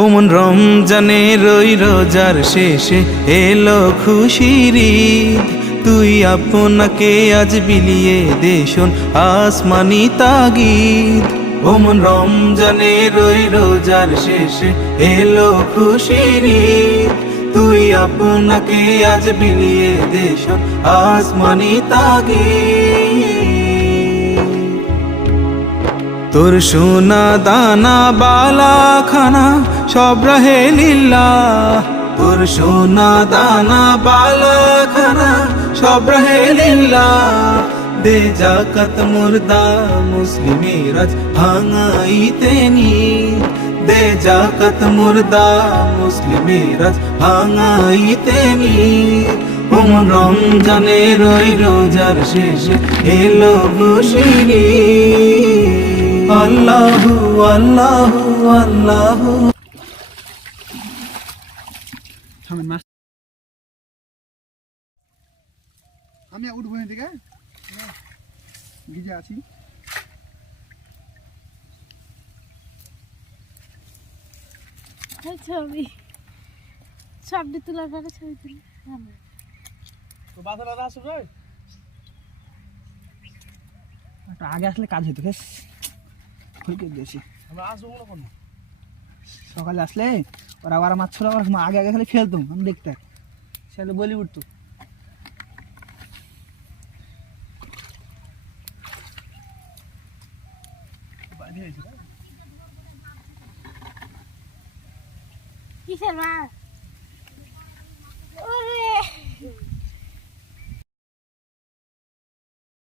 ওমন রমজানের ওই রোজার শেষে এলো খুশির ঈদ, তুই আপনাকে আজ বিলিয়ে দে শোন আসমানি তাগিদ। ওমন রমজানের ওই রোজার শেষে এলো খুশির ঈদ, তুই আপনাকে আজ বিলিয়ে দে শোন আসমানি তাগিদ। তোর সোনা দানা বালা খানা সব রহে লিল্লাহ, তোর সোনা দানা বালা খানা সব রহে লিল্লাহ। দে জাকাত মুর্দা মুসলিমের আজ ভাঙাইতে নিদ, দে জাকাত মুর্দা মুসলিমের আজ ভাঙাইতে নিদ। ওমন রমজানের ওই রোজার শেষে এলো খুশির ঈদ। আল্লাহু আল্লাহু আল্লাহু। আমি উঠবো না থেকে ভিজে আছি। ছবি ছবি তোলার পরে ছবি তুলি আগে আসলে কাজ হতো বেশ বেশি। সকালে আসলে ওরা আবার মাছ ছিল, আগে আগে খালি ফেলতাম, আমি দেখতাম সেটা বলি উঠতো। কিসের মাছ?